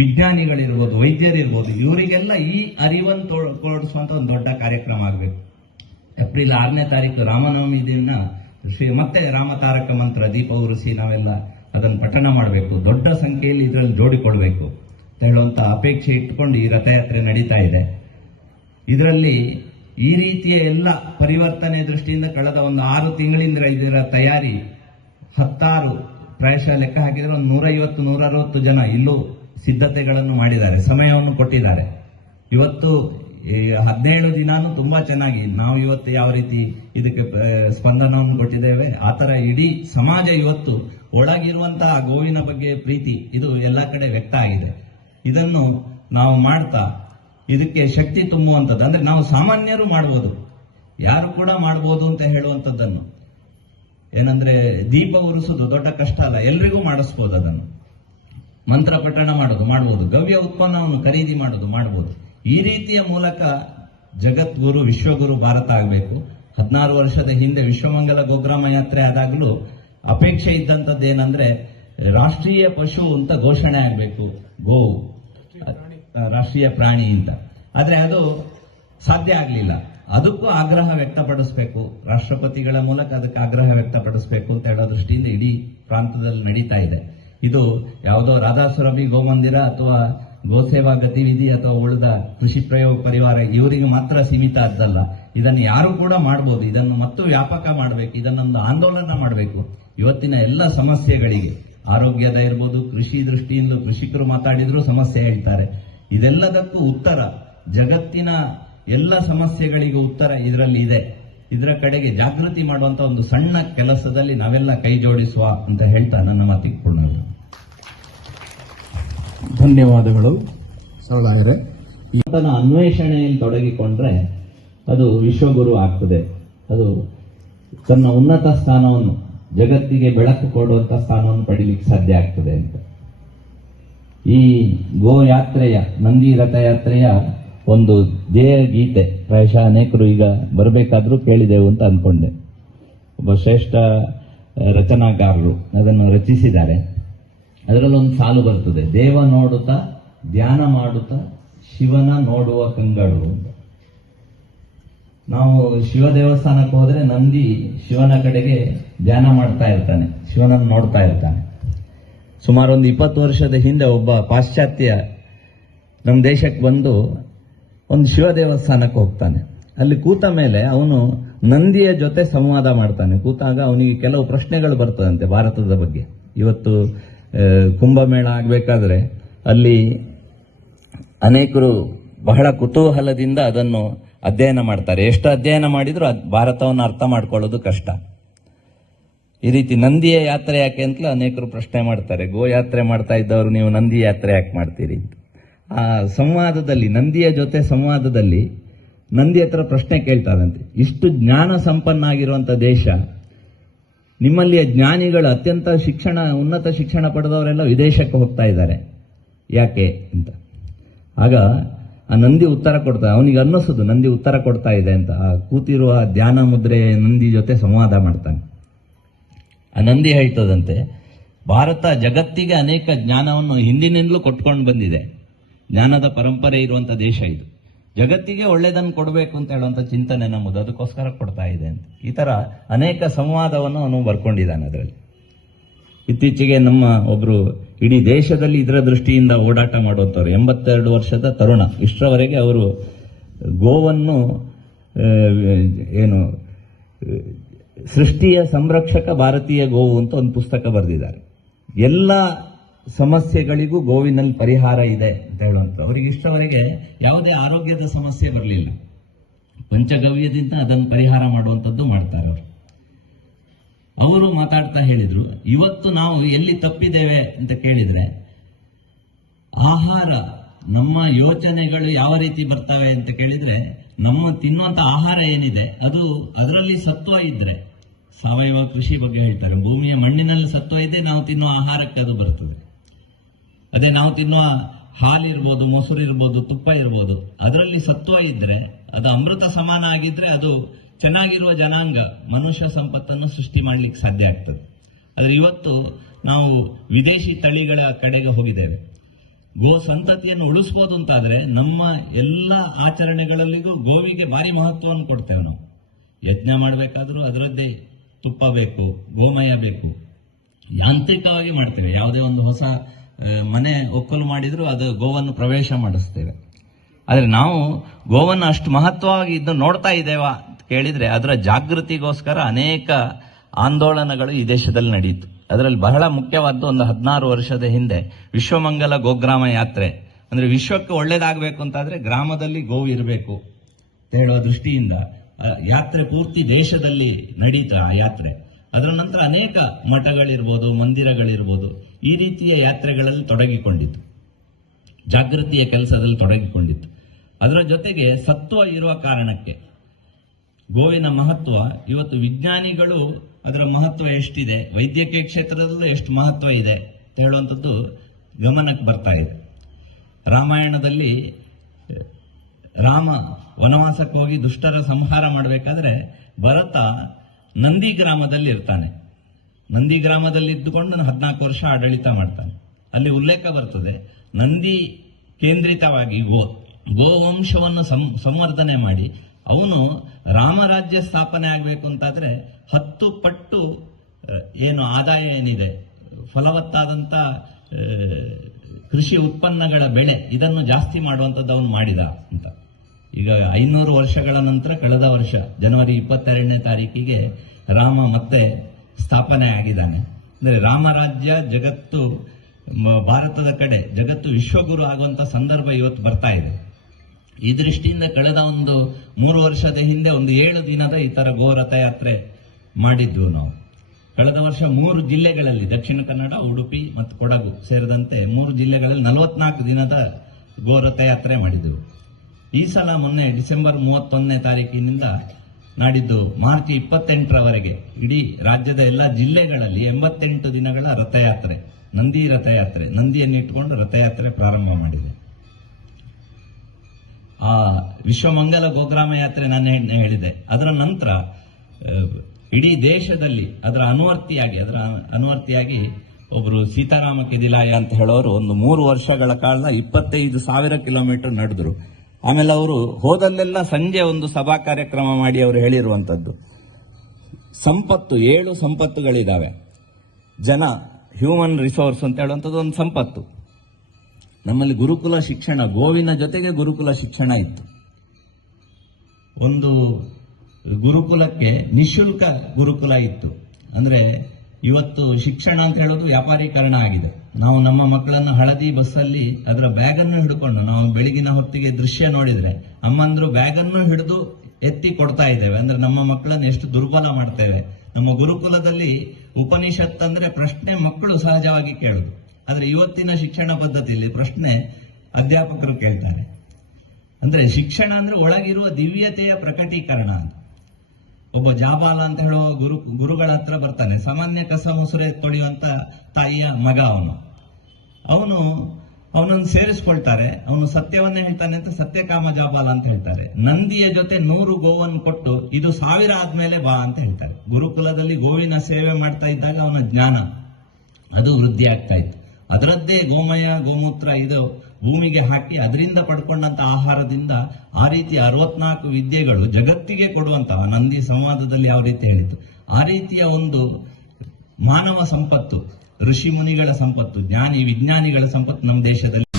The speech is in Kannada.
ವಿಜ್ಞಾನಿಗಳಿರ್ಬೋದು, ವೈದ್ಯರಿರ್ಬೋದು, ಇವರಿಗೆಲ್ಲ ಈ ಅರಿವನ್ನು ತೋ- ತೋರಿಸುವಂತ ಒಂದು ದೊಡ್ಡ ಕಾರ್ಯಕ್ರಮ ಆಗಬೇಕು. ಏಪ್ರಿಲ್ ಆರನೇ ತಾರೀಕು ರಾಮನವಮಿ ದಿನ, ಶ್ರೀ ಮತ್ತೆ ರಾಮತಾರಕ ಮಂತ್ರ, ದೀಪ ಉರಿಸಿ ನಾವೆಲ್ಲ ಅದನ್ನು ಪಠಣ ಮಾಡಬೇಕು. ದೊಡ್ಡ ಸಂಖ್ಯೆಯಲ್ಲಿ ಇದರಲ್ಲಿ ಜೋಡಿಕೊಳ್ಬೇಕು. ಅಂತ ಹೇಳುವಂತ ಅಪೇಕ್ಷೆ ಇಟ್ಟುಕೊಂಡು ಈ ರಥಯಾತ್ರೆ ನಡೀತಾ ಇದೆ. ಇದರಲ್ಲಿ ಈ ರೀತಿಯ ಎಲ್ಲ ಪರಿವರ್ತನೆ ದೃಷ್ಟಿಯಿಂದ ಕಳೆದ ಒಂದು ಆರು ತಿಂಗಳಿಂದ ಇದರ ತಯಾರಿ, ಹತ್ತಾರು ಪ್ರಾಯಶಃ ಲೆಕ್ಕ ಹಾಕಿದ್ರೆ ಒಂದು ನೂರೈವತ್ತು ನೂರಅರವತ್ತು ಜನ ಇಲ್ಲೂ ಸಿದ್ಧತೆಗಳನ್ನು ಮಾಡಿದ್ದಾರೆ, ಸಮಯವನ್ನು ಕೊಟ್ಟಿದ್ದಾರೆ. ಇವತ್ತು ಹದಿನೇಳು ದಿನಾನು ತುಂಬಾ ಚೆನ್ನಾಗಿ ನಾವು ಇವತ್ತು ಯಾವ ರೀತಿ ಇದಕ್ಕೆ ಸ್ಪಂದನವನ್ನು ಕೊಟ್ಟಿದ್ದೇವೆ. ಆ ತರ ಇಡೀ ಸಮಾಜ ಇವತ್ತು ಒಳಗಿರುವಂತಹ ಗೋವಿನ ಬಗ್ಗೆ ಪ್ರೀತಿ, ಇದು ಎಲ್ಲ ಕಡೆ ವ್ಯಕ್ತ ಆಗಿದೆ. ಇದನ್ನು ನಾವು ಮಾಡ್ತಾ, ಇದಕ್ಕೆ ಶಕ್ತಿ ತುಂಬುವಂಥದ್ದು. ಅಂದ್ರೆ ನಾವು ಸಾಮಾನ್ಯರು ಮಾಡ್ಬೋದು. ಯಾರು ಕೂಡ ಮಾಡ್ಬೋದು ಅಂತ ಹೇಳುವಂಥದ್ದನ್ನು. ಏನಂದ್ರೆ ದೀಪ ಉರಿಸೋದು ದೊಡ್ಡ ಕಷ್ಟ ಅಲ್ಲ, ಎಲ್ರಿಗೂ ಮಾಡಿಸ್ಬೋದು ಅದನ್ನು. ಮಂತ್ರ ಪಠಣ ಮಾಡೋದು, ಮಾಡ್ಬೋದು. ಗವ್ಯ ಉತ್ಪನ್ನವನ್ನು ಖರೀದಿ ಮಾಡೋದು, ಮಾಡ್ಬೋದು. ಈ ರೀತಿಯ ಮೂಲಕ ಜಗದ್ಗುರು, ವಿಶ್ವಗುರು ಭಾರತ ಆಗಬೇಕು. ಹದಿನಾರು ವರ್ಷದ ಹಿಂದೆ ವಿಶ್ವಮಂಗಲ ಗೋಗ್ರಾಮ ಯಾತ್ರೆ ಆದಾಗಲೂ ಅಪೇಕ್ಷೆ ಇದ್ದಂಥದ್ದು ಏನಂದ್ರೆ ರಾಷ್ಟ್ರೀಯ ಪಶು ಅಂತ ಘೋಷಣೆ ಆಗಬೇಕು. ಗೋವು ರಾಷ್ಟ್ರೀಯ ಪ್ರಾಣಿ ಅಂತ. ಆದರೆ ಅದು ಸಾಧ್ಯ ಆಗಲಿಲ್ಲ. ಅದಕ್ಕೂ ಆಗ್ರಹ ವ್ಯಕ್ತಪಡಿಸಬೇಕು. ರಾಷ್ಟ್ರಪತಿಗಳ ಮೂಲಕ ಅದಕ್ಕೆ ಆಗ್ರಹ ವ್ಯಕ್ತಪಡಿಸಬೇಕು ಅಂತ ಹೇಳೋ ದೃಷ್ಟಿಯಿಂದ ಇಡೀ ಪ್ರಾಂತದಲ್ಲಿ ನಡೀತಾ ಇದೆ. ಇದು ಯಾವುದೋ ರಾಧಾಸ್ವಾಮಿ ಗೋಮಂದಿರ ಅಥವಾ ಗೋಸೇವಾ ಗತಿವಿಧಿ ಅಥವಾ ಉಳಿದ ಕೃಷಿ ಪ್ರಯೋಗ ಪರಿವಾರ ಇವರಿಗೆ ಮಾತ್ರ ಸೀಮಿತ ಅದ್ದಲ್ಲ ಇದನ್ನು ಯಾರು ಕೂಡ ಮಾಡಬಹುದು ಇದನ್ನು ಮತ್ತು ವ್ಯಾಪಕ ಮಾಡಬೇಕು. ಇದನ್ನೊಂದು ಆಂದೋಲನ ಮಾಡಬೇಕು. ಇವತ್ತಿನ ಎಲ್ಲ ಸಮಸ್ಯೆಗಳಿಗೆ ಆರೋಗ್ಯದ ಇರ್ಬೋದು, ಕೃಷಿ ದೃಷ್ಟಿಯಿಂದ ಕೃಷಿಕರು ಮಾತಾಡಿದ್ರು ಸಮಸ್ಯೆ ಹೇಳ್ತಾರೆ. ಇದೆಲ್ಲದಕ್ಕೂ ಉತ್ತರ ಜಗತ್ತಿನ ಎಲ್ಲ ಸಮಸ್ಯೆಗಳಿಗೂ ಉತ್ತರ ಇದರಲ್ಲಿ ಇದೆ. ಇದರ ಕಡೆಗೆ ಜಾಗೃತಿ ಮಾಡುವಂತ ಒಂದು ಸಣ್ಣ ಕೆಲಸದಲ್ಲಿ ನಾವೆಲ್ಲ ಕೈ ಜೋಡಿಸುವ ಅಂತ ಹೇಳ್ತಾ ನನ್ನ ಮಾತಿಗೆ ಪೂರ್ಣ ಧನ್ಯವಾದಗಳು. ಸರಳಾಯರೆ ಆತನ ಅನ್ವೇಷಣೆಯಲ್ಲಿ ತೊಡಗಿಕೊಂಡ್ರೆ ಅದು ವಿಶ್ವಗುರು ಆಗ್ತದೆ. ಅದು ತನ್ನ ಉನ್ನತ ಸ್ಥಾನವನ್ನು ಜಗತ್ತಿಗೆ ಬೆಳಕು ಕೊಡುವಂತ ಸ್ಥಾನವನ್ನು ಪಡೀಲಿಕ್ಕೆ ಸಾಧ್ಯ ಆಗ್ತದೆ ಅಂತ. ಈ ಗೋ ಯಾತ್ರೆಯ ನಂದಿ ರಥಯಾತ್ರೆಯ ಒಂದು ಧ್ಯೇಯ ಗೀತೆ ಪ್ರಾಯಶಃ ಅನೇಕರು ಈಗ ಬರಬೇಕಾದ್ರೂ ಕೇಳಿದೆವು ಅಂತ ಅಂದ್ಕೊಂಡೆ ಒಬ್ಬ ಶ್ರೇಷ್ಠ ರಚನಾಕಾರರು ಅದನ್ನು ರಚಿಸಿದ್ದಾರೆ. ಅದರಲ್ಲಿ ಒಂದು ಸಾಲು ಬರ್ತದೆ. ದೇವ ನೋಡುತ್ತಾ, ಧ್ಯಾನ ಮಾಡುತ್ತಾ, ಶಿವನ ನೋಡುವ ಕಂಗಳು ನಾವು ಶಿವ ದೇವಸ್ಥಾನಕ್ಕೆ ಹೋದ್ರೆ ನಂದಿ ಶಿವನ ಕಡೆಗೆ ಧ್ಯಾನ ಮಾಡ್ತಾ ಇರ್ತಾನೆ. ಶಿವನನ್ನು ನೋಡ್ತಾ ಇರ್ತಾನೆ. ಸುಮಾರು ಒಂದು ಇಪ್ಪತ್ತು ವರ್ಷದ ಹಿಂದೆ ಒಬ್ಬ ಪಾಶ್ಚಾತ್ಯ ನಮ್ಮ ದೇಶಕ್ಕೆ ಬಂದು ಒಂದು ಶಿವ ದೇವಸ್ಥಾನಕ್ಕೆ ಹೋಗ್ತಾನೆ. ಅಲ್ಲಿ ಕೂತ ಮೇಲೆ ಅವನು ನಂದಿಯ ಜೊತೆ ಸಂವಾದ ಮಾಡ್ತಾನೆ. ಕೂತಾಗ ಅವನಿಗೆ ಕೆಲವು ಪ್ರಶ್ನೆಗಳು ಬರ್ತದಂತೆ ಭಾರತದ ಬಗ್ಗೆ. ಇವತ್ತು ಕುಂಭಮೇಳ ಆಗಬೇಕಾದ್ರೆ ಅಲ್ಲಿ ಅನೇಕರು ಬಹಳ ಕುತೂಹಲದಿಂದ ಅದನ್ನು ಅಧ್ಯಯನ ಮಾಡ್ತಾರೆ. ಎಷ್ಟು ಅಧ್ಯಯನ ಮಾಡಿದರೂ ಭಾರತವನ್ನು ಅರ್ಥ ಮಾಡ್ಕೊಳ್ಳೋದು ಕಷ್ಟ. ಈ ರೀತಿ ನಂದಿಯ ಯಾತ್ರೆ ಯಾಕೆ ಅಂತಲೂ ಅನೇಕರು ಪ್ರಶ್ನೆ ಮಾಡ್ತಾರೆ. ಗೋ ಯಾತ್ರೆ ಮಾಡ್ತಾ ಇದ್ದವರು ನೀವು ನಂದಿ ಯಾತ್ರೆ ಯಾಕೆ ಮಾಡ್ತೀರಿ ಆ ಸಂವಾದದಲ್ಲಿ, ನಂದಿಯ ಜೊತೆ ಸಂವಾದದಲ್ಲಿ ನಂದಿ ಹತ್ರ ಪ್ರಶ್ನೆ ಕೇಳ್ತಾರಂತೆ. ಇಷ್ಟು ಜ್ಞಾನ ಸಂಪನ್ನ ಆಗಿರುವಂಥ ದೇಶ ನಿಮ್ಮಲ್ಲಿಯ ಜ್ಞಾನಿಗಳು ಅತ್ಯಂತ ಶಿಕ್ಷಣ, ಉನ್ನತ ಶಿಕ್ಷಣ ಪಡೆದವರೆಲ್ಲ ವಿದೇಶಕ್ಕೆ ಹೋಗ್ತಾ ಇದ್ದಾರೆ. ಯಾಕೆ ಅಂತ. ಆಗ ಆ ನಂದಿ ಉತ್ತರ ಕೊಡ್ತಾ, ಅವನಿಗೆ ಅನ್ನಿಸೋದು, ನಂದಿ ಉತ್ತರ ಕೊಡ್ತಾ ಇದೆ ಅಂತ. ಆ ಕೂತಿರುವ ಧ್ಯಾನ ಮುದ್ರೆ ನಂದಿ ಜೊತೆ ಸಂವಾದ ಮಾಡ್ತಾನೆ. ಆ ನಂದಿ ಹೇಳ್ತದಂತೆ, ಭಾರತ ಜಗತ್ತಿಗೆ ಅನೇಕ ಜ್ಞಾನವನ್ನು ಹಿಂದಿನಿಂದಲೂ ಕೊಟ್ಕೊಂಡು ಬಂದಿದೆ. ಜ್ಞಾನದ ಪರಂಪರೆ ಇರುವಂಥ ದೇಶ ಇದು. ಜಗತ್ತಿಗೆ ಒಳ್ಳೆಯದನ್ನು ಕೊಡಬೇಕು ಅಂತ ಹೇಳುವಂತ ಚಿಂತನೆ ನಮ್ಮದು. ಅದಕ್ಕೋಸ್ಕರ ಕೊಡ್ತಾ ಇದೆ ಅಂತ. ಈ ಥರ ಅನೇಕ ಸಂವಾದವನ್ನು ಅವನು ಬರ್ಕೊಂಡಿದ್ದಾನೆ ಅದರಲ್ಲಿ. ಇತ್ತೀಚೆಗೆ ನಮ್ಮ ಒಬ್ಬರು ಇಡೀ ದೇಶದಲ್ಲಿ ಇದರ ದೃಷ್ಟಿಯಿಂದ ಓಡಾಟ ಮಾಡುವಂಥವ್ರು ಎಂಬತ್ತೆರಡು ವರ್ಷದ ತರುಣ. ಇಷ್ಟರವರೆಗೆ ಅವರು ಗೋವನ್ನು ಏನು, ಸೃಷ್ಟಿಯ ಸಂರಕ್ಷಕ ಭಾರತೀಯ ಗೋವು ಅಂತ ಒಂದು ಪುಸ್ತಕ ಬರೆದಿದ್ದಾರೆ. ಎಲ್ಲ ಸಮಸ್ಯೆಗಳಿಗೂ ಗೋವಿನಲ್ಲಿ ಪರಿಹಾರ ಇದೆ ಅಂತ ಹೇಳುವಂಥ ಅವರಿಗೆ ಇಷ್ಟವರೆಗೆ ಯಾವುದೇ ಆರೋಗ್ಯದ ಸಮಸ್ಯೆ ಬರಲಿಲ್ಲ. ಪಂಚಗವ್ಯದಿಂದ ಅದನ್ನು ಪರಿಹಾರ ಮಾಡುವಂಥದ್ದು ಮಾಡ್ತಾರೆ ಅವರು. ಅವರು ಮಾತಾಡ್ತಾ ಹೇಳಿದ್ರು, ಇವತ್ತು ನಾವು ಎಲ್ಲಿ ತಪ್ಪಿದ್ದೇವೆ? ಅಂತ ಕೇಳಿದ್ರೆ, ಆಹಾರ, ನಮ್ಮ ಯೋಚನೆಗಳು ಯಾವ ರೀತಿ ಬರ್ತವೆ? ಅಂತ ಕೇಳಿದ್ರೆ, ನಮ್ಮ ತಿನ್ನುವಂತ ಆಹಾರ ಏನಿದೆ, ಅದು ಅದರಲ್ಲಿ ಸತ್ವ ಇದ್ರೆ. ಸಾವಯವ ಕೃಷಿ ಬಗ್ಗೆ ಹೇಳ್ತಾರೆ. ಭೂಮಿಯ ಮಣ್ಣಿನಲ್ಲಿ ಸತ್ವ ಇದೆ ನಾವು ತಿನ್ನುವ ಆಹಾರಕ್ಕೆ ಅದು ಬರ್ತದೆ. ಅದೇ ನಾವು ತಿನ್ನುವ ಹಾಲಿರ್ಬೋದು ಮೊಸರು ಇರ್ಬೋದು, ತುಪ್ಪ ಇರ್ಬೋದು, ಅದರಲ್ಲಿ ಸತ್ವ ಇದ್ರೆ, ಅದು ಅಮೃತ ಸಮಾನ ಆಗಿದ್ರೆ ಅದು ಚೆನ್ನಾಗಿರುವ ಜನಾಂಗ, ಮನುಷ್ಯ ಸಂಪತ್ತನ್ನು ಸೃಷ್ಟಿ ಮಾಡಲಿಕ್ಕೆ ಸಾಧ್ಯ ಆಗ್ತದೆ. ಆದರೆ ಇವತ್ತು ನಾವು ವಿದೇಶಿ ತಳಿಗಳ ಕಡೆಗೆ ಹೋಗಿದ್ದೇವೆ. ಗೋ ಸಂತತಿಯನ್ನು ಉಳಿಸ್ಬೋದು ಅಂತಾದರೆ ನಮ್ಮ ಎಲ್ಲ ಆಚರಣೆಗಳಲ್ಲಿಗೂ ಗೋವಿಗೆ ಭಾರಿ ಮಹತ್ವವನ್ನು ಕೊಡ್ತೇವೆ ನಾವು. ಯಜ್ಞ ಮಾಡಬೇಕಾದರೂ ಅದರದ್ದೇ ತುಪ್ಪ ಬೇಕು, ಗೋಮಯ ಬೇಕು. ಯಾಂತ್ರಿಕವಾಗಿ ಮಾಡ್ತೇವೆ. ಯಾವುದೇ ಒಂದು ಹೊಸ ಮನೆ ಒಕ್ಕಲು ಮಾಡಿದ್ರು, ಅದು ಗೋವನ್ನು ಪ್ರವೇಶ ಮಾಡಿಸ್ತೇವೆ. ಆದರೆ ನಾವು ಗೋವನ್ನು ಅಷ್ಟು ಮಹತ್ವವಾಗಿ ಇದ್ದು ನೋಡ್ತಾ ಇದ್ದೇವಾ ಅಂತ ಕೇಳಿದ್ರೆ ಅದರ ಜಾಗೃತಿಗೋಸ್ಕರ ಅನೇಕ ಆಂದೋಲನಗಳು ಈ ದೇಶದಲ್ಲಿ ನಡೆಯಿತು. ಅದರಲ್ಲಿ ಬಹಳ ಮುಖ್ಯವಾದ್ದು ಒಂದು ಹದಿನಾರು ವರ್ಷದ ಹಿಂದೆ ವಿಶ್ವಮಂಗಲ ಗೋಗ್ರಾಮ ಯಾತ್ರೆ. ಅಂದ್ರೆ ವಿಶ್ವಕ್ಕೆ ಒಳ್ಳೇದಾಗಬೇಕು ಅಂತಾದರೆ ಗ್ರಾಮದಲ್ಲಿ ಗೋವು ಇರಬೇಕು ಅಂತ ಹೇಳುವ ದೃಷ್ಟಿಯಿಂದ ಯಾತ್ರೆ ಪೂರ್ತಿ ದೇಶದಲ್ಲಿ ನಡೀತ ಆ ಯಾತ್ರೆ. ಅದರ ನಂತರ ಅನೇಕ ಮಠಗಳಿರ್ಬೋದು, ಮಂದಿರಗಳಿರ್ಬೋದು. ಈ ರೀತಿಯ ಯಾತ್ರೆಗಳಲ್ಲಿ ತೊಡಗಿಕೊಂಡಿತ್ತು. ಜಾಗೃತಿಯ ಕೆಲಸದಲ್ಲಿ ತೊಡಗಿಕೊಂಡಿತ್ತು. ಅದರ ಜೊತೆಗೆ ಸತ್ವ ಇರುವ ಕಾರಣಕ್ಕೆ ಗೋವಿನ ಮಹತ್ವ, ಇವತ್ತು ವಿಜ್ಞಾನಿಗಳು ಅದರ ಮಹತ್ವ ಎಷ್ಟಿದೆ, ವೈದ್ಯಕೀಯ ಕ್ಷೇತ್ರದಲ್ಲೂ ಎಷ್ಟು ಮಹತ್ವ ಇದೆ ಅಂತ ಹೇಳುವಂಥದ್ದು ಗಮನಕ್ಕೆ ಬರ್ತಾ ಇದೆ. ರಾಮಾಯಣದಲ್ಲಿ ರಾಮ ವನವಾಸಕ್ಕೆ ಹೋಗಿ ದುಷ್ಟರ ಸಂಹಾರ ಮಾಡಬೇಕಾದ್ರೆ ಭರತ ನಂದಿ ಗ್ರಾಮದಲ್ಲಿ ಇರ್ತಾನೆ ನಂದಿ ಗ್ರಾಮದಲ್ಲಿ ಇದ್ದುಕೊಂಡು ಹದಿನಾಲ್ಕು ವರ್ಷ ಆಡಳಿತ ಮಾಡ್ತಾನೆ. ಅಲ್ಲಿ ಉಲ್ಲೇಖ ಬರ್ತದೆ, ನಂದಿ ಕೇಂದ್ರಿತವಾಗಿ ಗೋ, ಗೋವಂಶವನ್ನು ಸಂ- ಸಂವರ್ಧನೆ ಮಾಡಿ, ಅವನು ರಾಮರಾಜ್ಯ ಸ್ಥಾಪನೆ ಆಗಬೇಕು ಅಂತಾದರೆ ಹತ್ತು ಪಟ್ಟು ಏನು ಆದಾಯ ಏನಿದೆ, ಫಲವತ್ತಾದಂತ ಕೃಷಿ ಉತ್ಪನ್ನಗಳ ಬೆಳೆ, ಇದನ್ನು ಜಾಸ್ತಿ ಮಾಡುವಂಥದ್ದು ಅವನು ಮಾಡಿದ ಅಂತ. ಈಗ ಐನೂರು ವರ್ಷಗಳ ನಂತರ, ಕಳೆದ ವರ್ಷ, ಜನವರಿ ಇಪ್ಪತ್ತೆರಡನೇ ತಾರೀಕಿಗೆ ರಾಮ ಮತ್ತೆ ಸ್ಥಾಪನೆ ಆಗಿದ್ದಾನೆ. ಅಂದರೆ ರಾಮರಾಜ್ಯ, ಜಗತ್ತು ಭಾರತದ ಕಡೆ, ಜಗತ್ತು ವಿಶ್ವಗುರು ಆಗುವಂಥ ಸಂದರ್ಭ ಇವತ್ತು ಬರ್ತಾ ಇದೆ. ಈ ದೃಷ್ಟಿಯಿಂದ ಕಳೆದ ಒಂದು ಮೂರು ವರ್ಷದ ಹಿಂದೆ ಒಂದು ಏಳು ದಿನದ ಈ ಥರ ಗೋ ರಥಯಾತ್ರೆ ಮಾಡಿದ್ವು ನಾವು. ಕಳೆದ ವರ್ಷ ಮೂರು ಜಿಲ್ಲೆಗಳಲ್ಲಿ, ದಕ್ಷಿಣ ಕನ್ನಡ, ಉಡುಪಿ ಮತ್ತು ಕೊಡಗು ಸೇರಿದಂತೆ ಮೂರು ಜಿಲ್ಲೆಗಳಲ್ಲಿ ನಲವತ್ನಾಲ್ಕು ದಿನದ ಗೋ ರಥಯಾತ್ರೆ ಮಾಡಿದ್ವು. ಈ ಸಲ ಮೊನ್ನೆ ಡಿಸೆಂಬರ್ ಮೂವತ್ತೊಂದನೇ ತಾರೀಕಿನಿಂದ ನಾಡಿದ್ದು ಮಾರ್ಚ್ ಇಪ್ಪತ್ತೆಂಟರವರೆಗೆ ಇಡೀ ರಾಜ್ಯದ ಎಲ್ಲ ಜಿಲ್ಲೆಗಳಲ್ಲಿ ಎಂಬತ್ತೆಂಟು ದಿನಗಳ ರಥಯಾತ್ರೆ, ನಂದಿ ರಥಯಾತ್ರೆ, ನಂದಿಯನ್ನು ಇಟ್ಕೊಂಡು ರಥಯಾತ್ರೆ ಪ್ರಾರಂಭ ಮಾಡಿದೆ. ಆ ವಿಶ್ವಮಂಗಲ ಗೋಗ್ರಾಮ ಯಾತ್ರೆ ನಾನು ಹೇಳಿದೆ. ಅದರ ನಂತರ ಇಡೀ ದೇಶದಲ್ಲಿ ಅದರ ಅನುವರ್ತಿಯಾಗಿ ಅದರ ಅನುವರ್ತಿಯಾಗಿ ಒಬ್ರು ಸೀತಾರಾಮ ಕೆದಿಲಾಯ ಅಂತ ಹೇಳೋರು ಒಂದು ಮೂರು ವರ್ಷಗಳ ಕಾಲ ಇಪ್ಪತ್ತೈದು ಸಾವಿರ ಕಿಲೋಮೀಟರ್ ನಡೆದ್ರು. ಆಮೇಲೆ ಅವರು ಹೋದಲ್ಲೆಲ್ಲ ಸಂಜೆ ಒಂದು ಸಭಾ ಕಾರ್ಯಕ್ರಮ ಮಾಡಿ ಅವರು ಹೇಳಿರುವಂತದ್ದು ಸಂಪತ್ತು, ಏಳು ಸಂಪತ್ತುಗಳಿದ್ದಾವೆ ಜನ ಹ್ಯೂಮನ್ ರಿಸೋರ್ಸ್ ಅಂತ ಹೇಳುವಂಥದ್ದು ಒಂದು ಸಂಪತ್ತು. ನಮ್ಮಲ್ಲಿ ಗುರುಕುಲ ಶಿಕ್ಷಣ, ಗೋವಿನ ಜೊತೆಗೆ ಗುರುಕುಲ ಶಿಕ್ಷಣ ಇತ್ತು. ಒಂದು ಗುರುಕುಲಕ್ಕೆ ನಿಶುಲ್ಕ ಗುರುಕುಲ ಇತ್ತು. ಅಂದ್ರೆ ಇವತ್ತು ಶಿಕ್ಷಣ ಅಂತ ಹೇಳೋದು ವ್ಯಾಪಾರೀಕರಣ ಆಗಿದೆ. ನಾವು ನಮ್ಮ ಮಕ್ಕಳನ್ನು ಹಳದಿ ಬಸ್ಸಲ್ಲಿ ಅದರ ಬ್ಯಾಗ್ ಅನ್ನು ಹಿಡ್ಕೊಂಡು, ನಾವು ಬೆಳಗಿನ ಹೊತ್ತಿಗೆ ದೃಶ್ಯ ನೋಡಿದ್ರೆ, ಅಮ್ಮಂದ್ರು ಬ್ಯಾಗ್ ಅನ್ನು ಹಿಡಿದು ಎತ್ತಿ ಕೊಡ್ತಾ ಇದ್ದೇವೆ. ಅಂದ್ರೆ ನಮ್ಮ ಮಕ್ಕಳನ್ನು ಎಷ್ಟು ದುರ್ಬಲ ಮಾಡ್ತೇವೆ. ನಮ್ಮ ಗುರುಕುಲದಲ್ಲಿ ಉಪನಿಷತ್ ಅಂದ್ರೆ ಪ್ರಶ್ನೆ ಮಕ್ಕಳು ಸಹಜವಾಗಿ ಕೇಳುದು. ಆದ್ರೆ ಇವತ್ತಿನ ಶಿಕ್ಷಣ ಪದ್ಧತಿಯಲ್ಲಿ ಪ್ರಶ್ನೆ ಅಧ್ಯಾಪಕರು ಕೇಳ್ತಾರೆ. ಅಂದ್ರೆ ಶಿಕ್ಷಣ ಅಂದ್ರೆ ಒಳಗಿರುವ ದಿವ್ಯತೆಯ ಪ್ರಕಟೀಕರಣ ಒಬ್ಬ ಜಾಬಾಲ ಅಂತ ಹೇಳುವ ಗುರು, ಗುರುಗಳ ಹತ್ರ ಬರ್ತಾನೆ. ಸಾಮಾನ್ಯ ಕಸ ಮುಸುರೆ ತೊಳೆಯುವಂತ ತಾಯಿಯ ಮಗ ಅವನು. ಅವನು ಅವನನ್ನು ಸೇರಿಸ್ಕೊಳ್ತಾರೆ. ಅವನು ಸತ್ಯವನ್ನೇ ಹೇಳ್ತಾನೆ ಅಂತ ಸತ್ಯಕಾಮ ಜಾಬಾಲ ಅಂತ ಹೇಳ್ತಾರೆ. ನಂದಿಯ ಜೊತೆ ನೂರು ಗೋವನ್ನು ಕೊಟ್ಟು ಇದು ಸಾವಿರ ಆದ್ಮೇಲೆ ಬಾ ಅಂತ ಹೇಳ್ತಾರೆ. ಗುರುಕುಲದಲ್ಲಿ ಗೋವಿನ ಸೇವೆ ಮಾಡ್ತಾ ಇದ್ದಾಗ ಅವನ ಜ್ಞಾನ ಅದು ವೃದ್ಧಿ ಆಗ್ತಾ ಇತ್ತು. ಅದರದ್ದೇ ಗೋಮಯ, ಗೋಮೂತ್ರ ಇದು ಭೂಮಿಗೆ ಹಾಕಿ ಅದರಿಂದ ಪಡ್ಕೊಂಡಂತ ಆಹಾರದಿಂದ ಆ ರೀತಿ ಅರವತ್ನಾಲ್ಕು ವಿದ್ಯೆಗಳು ಜಗತ್ತಿಗೆ ಕೊಡುವಂತಹ ನಂದಿ ಸಂವಾದದಲ್ಲಿ ಯಾವ ರೀತಿ ಹೇಳಿತು ಆ ರೀತಿಯ ಒಂದು ಮಾನವ ಸಂಪತ್ತು, ಋಷಿ ಮುನಿಗಳ ಸಂಪತ್ತು, ಜ್ಞಾನಿ ವಿಜ್ಞಾನಿಗಳ ಸಂಪತ್ತು ನಮ್ಮ ದೇಶದಲ್ಲಿ